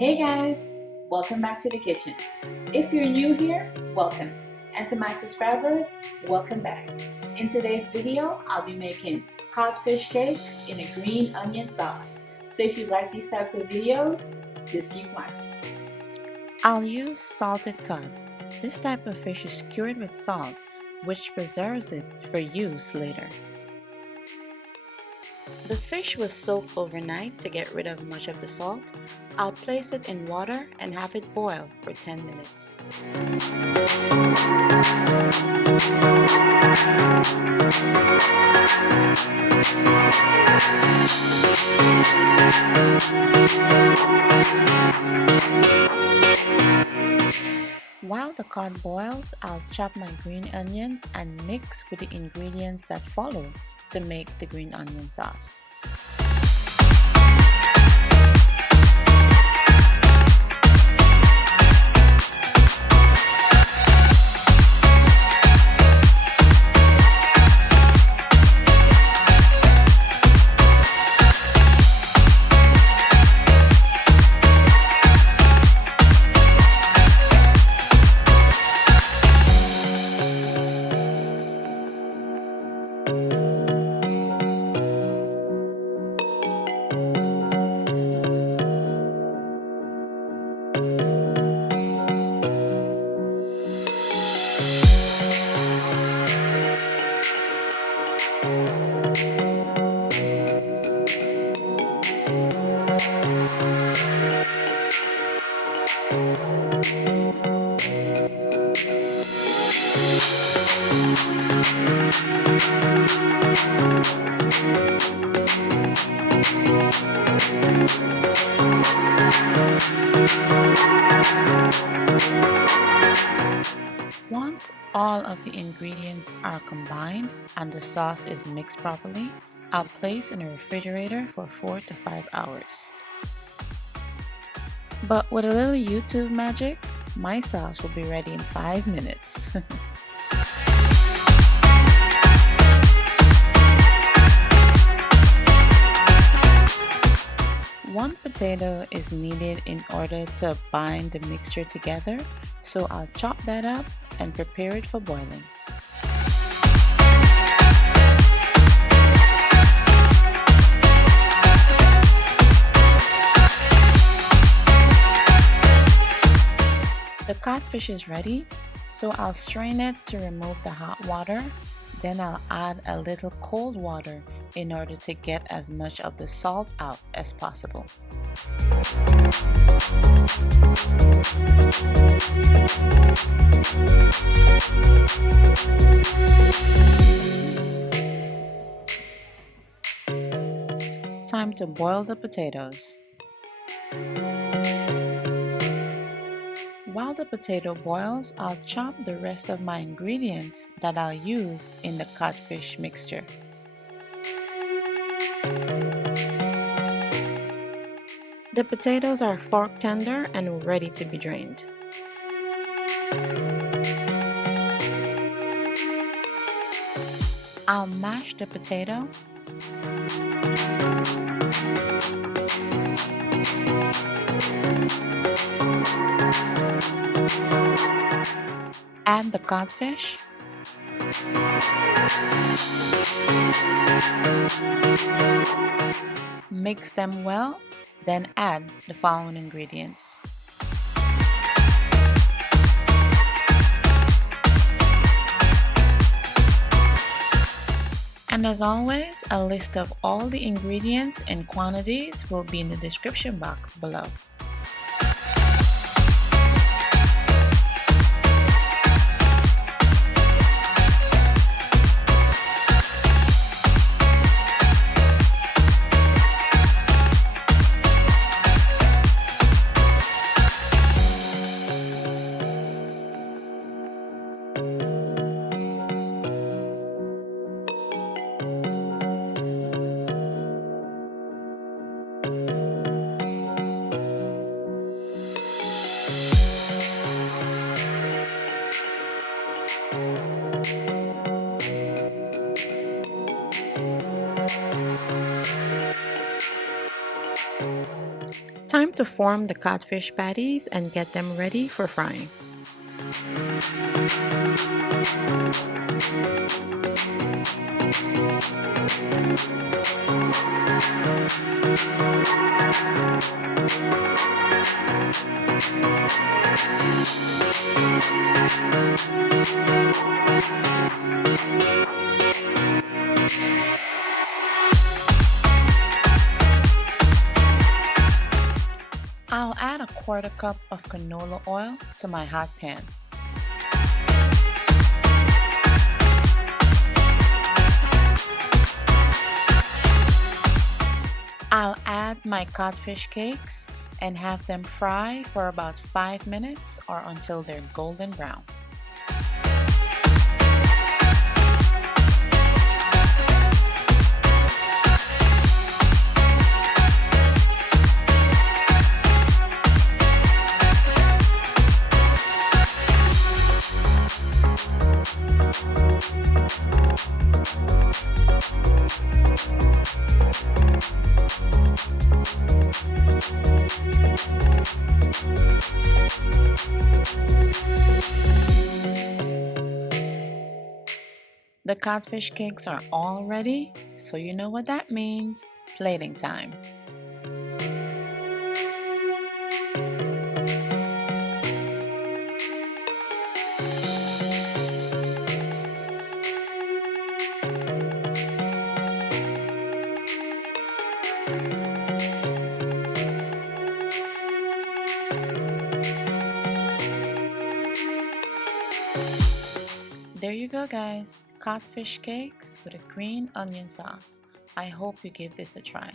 Hey guys, welcome back to the kitchen. If you're new here, welcome. And to my subscribers, welcome back. In today's video, I'll be making cod fish cakes in a green onion sauce. So if you like these types of videos, just keep watching. I'll use salted cod. This type of fish is cured with salt, which preserves it for use later. The fish was soaked overnight to get rid of much of the salt. I'll place it in water and have it boil for 10 minutes. While the cod boils, I'll chop my green onions and mix with the ingredients that follow to make the green onion sauce. Once all of the ingredients are combined and the sauce is mixed properly, I'll place in a refrigerator for 4 to 5 hours. But with a little YouTube magic, my sauce will be ready in 5 minutes. One potato is needed in order to bind the mixture together, so I'll chop that up and prepare it for boiling. The codfish is ready, so I'll strain it to remove the hot water. Then I'll add a little cold water in order to get as much of the salt out as possible. Time to boil the potatoes. While the potato boils, I'll chop the rest of my ingredients that I'll use in the codfish mixture. The potatoes are fork tender and ready to be drained. I'll mash the potato. Add the codfish. Mix them well, then add the following ingredients. And as always, a list of all the ingredients and quantities will be in the description box below. Time to form the codfish patties and get them ready for frying. I'll add a quarter cup of canola oil to my hot pan. I'll add my codfish cakes and have them fry for about 5 minutes or until they're golden brown. The codfish cakes are all ready, so you know what that means, plating time. There you go, guys. Codfish cakes with a green onion sauce. I hope you give this a try.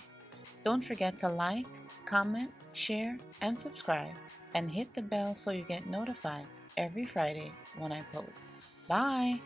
Don't forget to like, comment, share, and subscribe, and hit the bell so you get notified every Friday when I post. Bye!